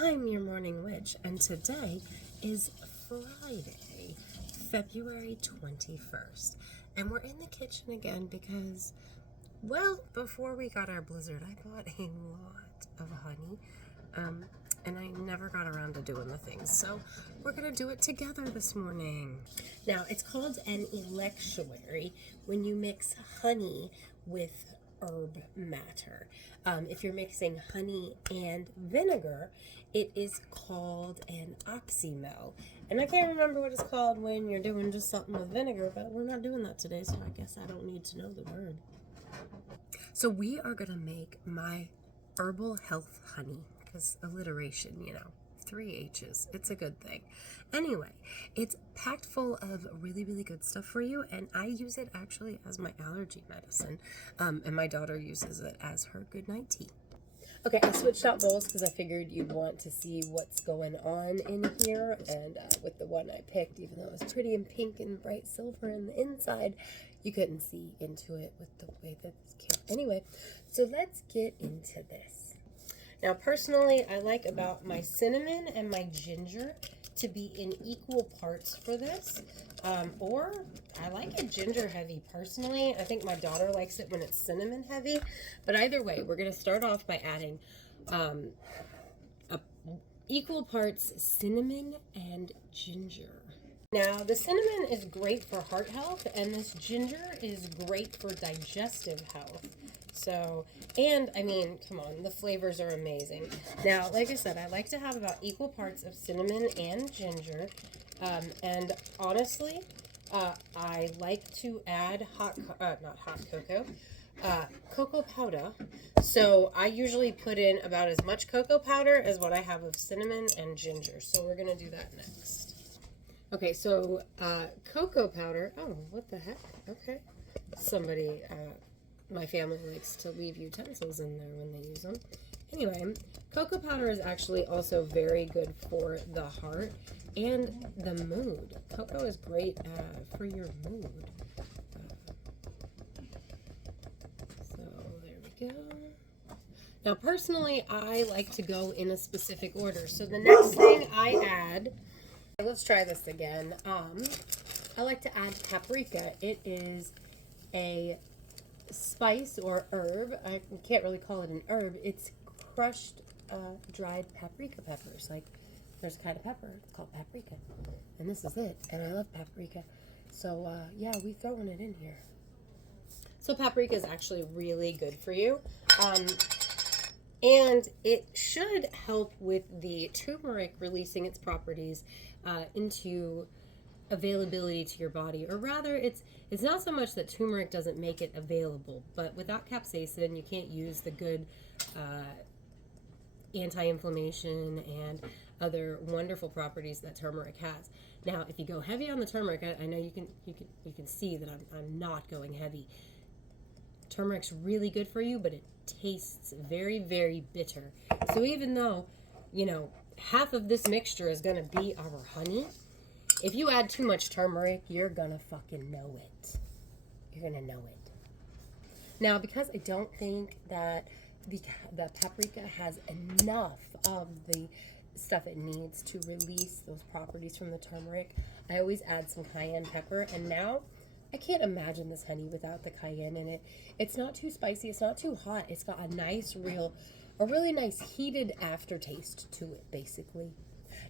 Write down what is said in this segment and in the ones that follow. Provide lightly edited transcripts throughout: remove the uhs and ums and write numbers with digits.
I'm your morning witch, and today is Friday, February 21st. And we're in the kitchen again because, well, before we got our blizzard, I bought a lot of honey, and I never got around to doing the things. So we're going to do it together this morning. Now, it's called an electuary when you mix honey with herb matter. If you're mixing honey and vinegar, it is called an oxymel. And I can't remember what it's called when you're doing just something with vinegar, but we're not doing that today, so I guess I don't need to know the word. So we are going to make my herbal health honey, because alliteration, 3 H's. It's a good thing. Anyway, it's packed full of really, really good stuff for you, and I use it actually as my allergy medicine, and my daughter uses it as her goodnight tea. Okay, I switched out bowls because I figured you'd want to see what's going on in here, and with the one I picked, even though it was pretty and pink and bright silver in the inside, you couldn't see into it with the way that this came. Anyway, so let's get into this. Now, personally, I like about my cinnamon and my ginger to be in equal parts for this, or I like it ginger heavy personally. I think my daughter likes it when it's cinnamon heavy, but either way, we're going to start off by adding equal parts cinnamon and ginger. Now, the cinnamon is great for heart health, and this ginger is great for digestive health. So, and I mean, come on, the flavors are amazing. Now, like I said, I like to have about equal parts of cinnamon and ginger. And honestly, I like to add cocoa powder. So I usually put in about as much cocoa powder as what I have of cinnamon and ginger. So we're going to do that next. Okay, so cocoa powder. Oh, what the heck? Okay. Somebody, my family likes to leave utensils in there when they use them. Anyway, cocoa powder is actually also very good for the heart and the mood. Cocoa is great for your mood. So there we go. Now, personally, I like to go in a specific order. So the next thing I add, let's try this again. I like to add paprika. It is a spice or herb. I can't really call it an herb. It's crushed dried paprika peppers. Like, there's a kind of pepper. It's called paprika. And this is it. And I love paprika. So, yeah, we're throwing it in here. So paprika is actually really good for you. And it should help with the turmeric releasing its properties into availability to your body, or rather it's not so much that turmeric doesn't make it available, but without capsaicin you can't use the good anti-inflammation and other wonderful properties that turmeric has. Now, if you go heavy on the turmeric, I know you can see that I'm not going heavy. Turmeric's really good for you, but it tastes very, very bitter. So even though, half of this mixture is going to be our honey, if you add too much turmeric, you're going to fucking know it. You're going to know it. Now, because I don't think that the paprika has enough of the stuff it needs to release those properties from the turmeric, I always add some cayenne pepper. And now, I can't imagine this honey without the cayenne in it. It's not too spicy. It's not too hot. It's got a really nice heated aftertaste to it, basically.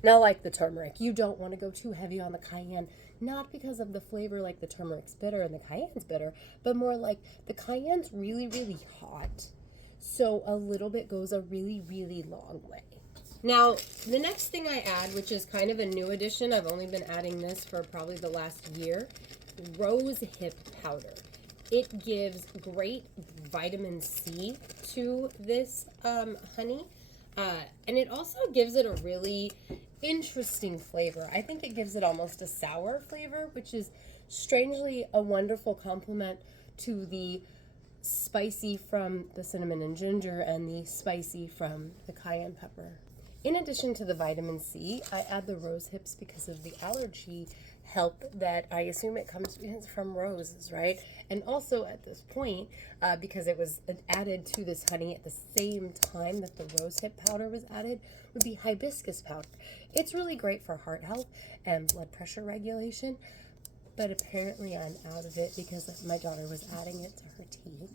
Now, like the turmeric, you don't want to go too heavy on the cayenne, not because of the flavor, like the turmeric's bitter and the cayenne's bitter, but more like the cayenne's really, really hot. So a little bit goes a really, really long way. Now, the next thing I add, which is kind of a new addition, I've only been adding this for probably the last year, rose hip powder. It gives great vitamin C to this honey. And it also gives it a really interesting flavor. I think it gives it almost a sour flavor, which is strangely a wonderful complement to the spicy from the cinnamon and ginger and the spicy from the cayenne pepper. In addition to the vitamin C, I add the rose hips because of the allergy help that I assume it comes from roses, right? And also at this point, because it was added to this honey at the same time that the rosehip powder was added, would be hibiscus powder. It's really great for heart health and blood pressure regulation, but apparently I'm out of it because my daughter was adding it to her tea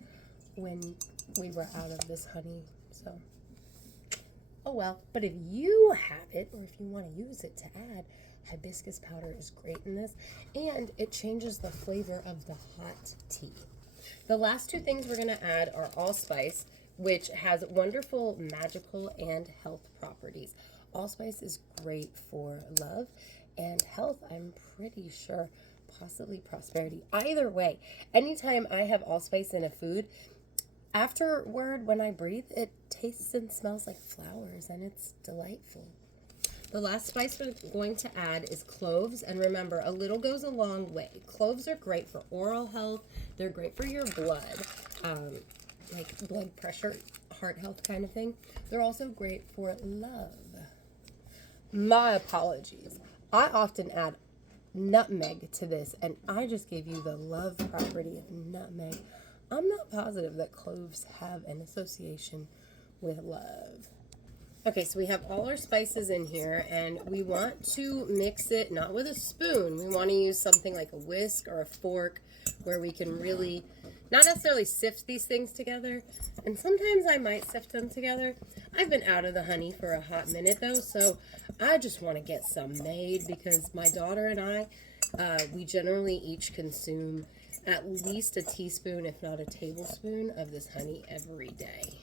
when we were out of this honey, so oh well. But if you have it, or if you want to use it to add, hibiscus powder is great in this, and it changes the flavor of the hot tea. The last two things we're going to add are allspice, which has wonderful magical and health properties. Allspice is great for love and health, I'm pretty sure, possibly prosperity. Either way, anytime I have allspice in a food, afterward, when I breathe, it tastes and smells like flowers, and it's delightful. The last spice we're going to add is cloves, and remember, a little goes a long way. Cloves are great for oral health. They're great for your blood, like blood pressure, heart health kind of thing. They're also great for love. My apologies. I often add nutmeg to this, and I just gave you the love property of nutmeg. I'm not positive that cloves have an association with love. Okay, so we have all our spices in here, and we want to mix it not with a spoon. We want to use something like a whisk or a fork where we can really not necessarily sift these things together. And sometimes I might sift them together. I've been out of the honey for a hot minute though, so I just want to get some made because my daughter and I, we generally each consume at least a teaspoon, if not a tablespoon, of this honey every day.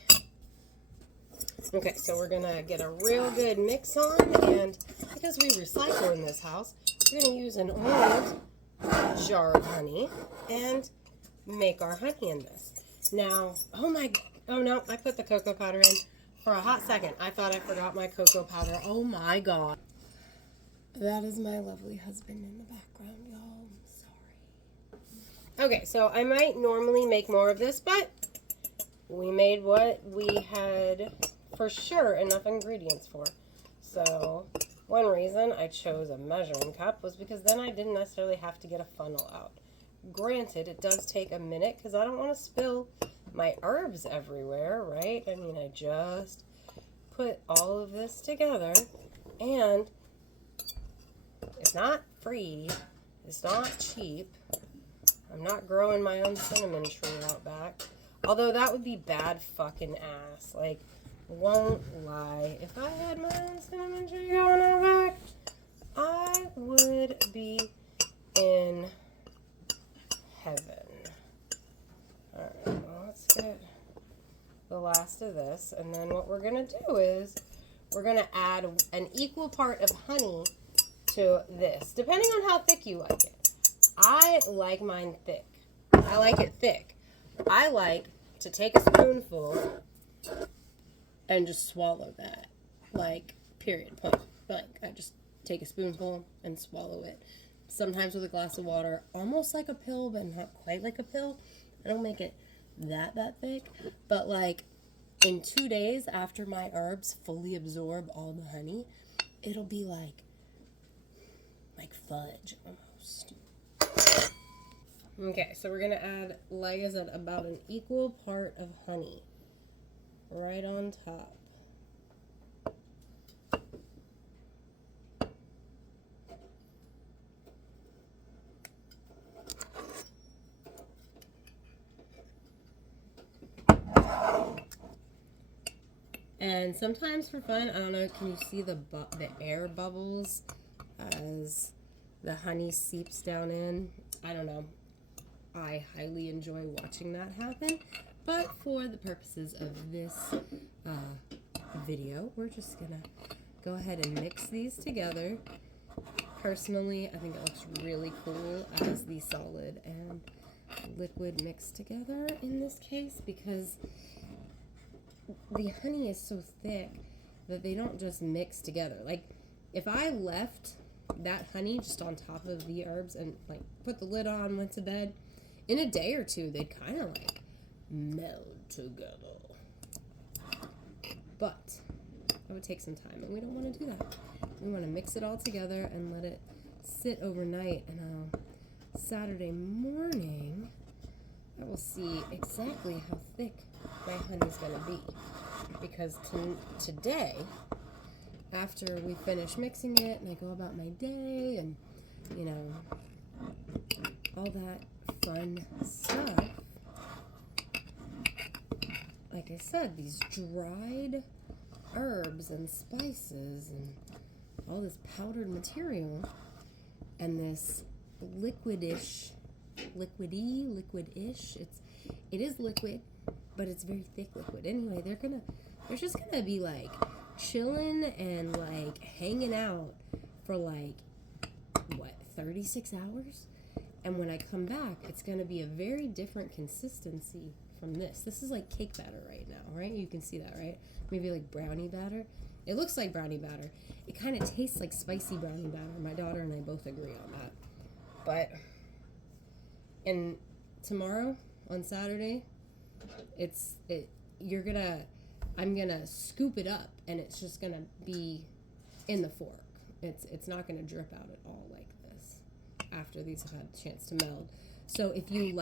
Okay, so we're going to get a real good mix on, and because we recycle in this house, we're going to use an old jar of honey and make our honey in this. Now, oh no, I put the cocoa powder in. For a hot second, I thought I forgot my cocoa powder. Oh my God. That is my lovely husband in the background, y'all. I'm sorry. Okay, so I might normally make more of this, but we made what we had for sure enough ingredients for. So one reason I chose a measuring cup was because then I didn't necessarily have to get a funnel out. Granted, it does take a minute because I don't want to spill my herbs everywhere, right? I mean, I just put all of this together, and it's not free, it's not cheap. I'm not growing my own cinnamon tree out back, although that would be bad fucking ass. Like, won't lie, if I had my own cinnamon tree going out back, I would be in heaven. Alright, well, let's get the last of this, and then what we're going to do is we're going to add an equal part of honey to this, depending on how thick you like it. I like mine thick. I like it thick. I like to take a spoonful and just swallow that. Like, period, point. Like, I just take a spoonful and swallow it. Sometimes with a glass of water, almost like a pill, but not quite like a pill. I don't make it that thick, but like in 2 days after my herbs fully absorb all the honey, it'll be like fudge almost. Okay, so we're gonna add, like I said, about an equal part of honey right on top. And sometimes for fun, I don't know, can you see the air bubbles as the honey seeps down in? I don't know. I highly enjoy watching that happen. But for the purposes of this video, we're just going to go ahead and mix these together. Personally, I think it looks really cool as the solid and liquid mixed together in this case, because the honey is so thick that they don't just mix together. Like, if I left that honey just on top of the herbs and like put the lid on, went to bed, in a day or two they'd kind of like meld together. But it would take some time, and we don't want to do that. We want to mix it all together and let it sit overnight, and Saturday morning I will see exactly how thick my honey's going to be. Because today, after we finish mixing it and I go about my day and, you know, all that fun stuff, like I said, these dried herbs and spices and all this powdered material and this liquid-ish, it is liquid, but it's very thick liquid. Anyway, they're just gonna be like chilling and like hanging out for like 36 hours. And when I come back, it's gonna be a very different consistency from this. This is like cake batter right now, right? You can see that, right? Maybe like brownie batter. It looks like brownie batter. It kind of tastes like spicy brownie batter. My daughter and I both agree on that. But and tomorrow on Saturday, I'm gonna scoop it up and it's just gonna be in the fork. It's not gonna drip out at all like this after these have had a chance to meld. So if you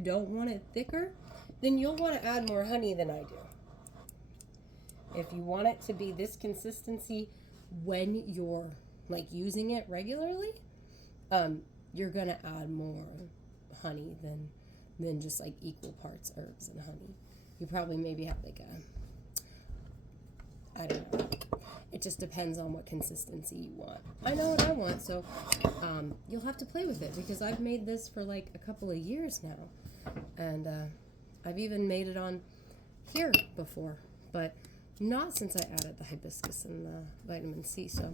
don't want it thicker, then you'll want to add more honey than I do. If you want it to be this consistency when you're like using it regularly, you're gonna add more honey than just like equal parts herbs and honey. You probably maybe have like I don't know. It just depends on what consistency you want. I know what I want, so you'll have to play with it because I've made this for like a couple of years now. And I've even made it on here before, but not since I added the hibiscus and the vitamin C. So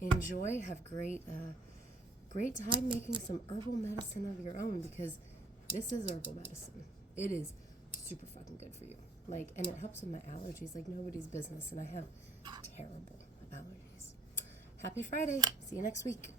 enjoy, have great time making some herbal medicine of your own because this is herbal medicine. It is super fucking good for you. Like, and it helps with my allergies like nobody's business, and I have terrible allergies. Happy Friday. See you next week.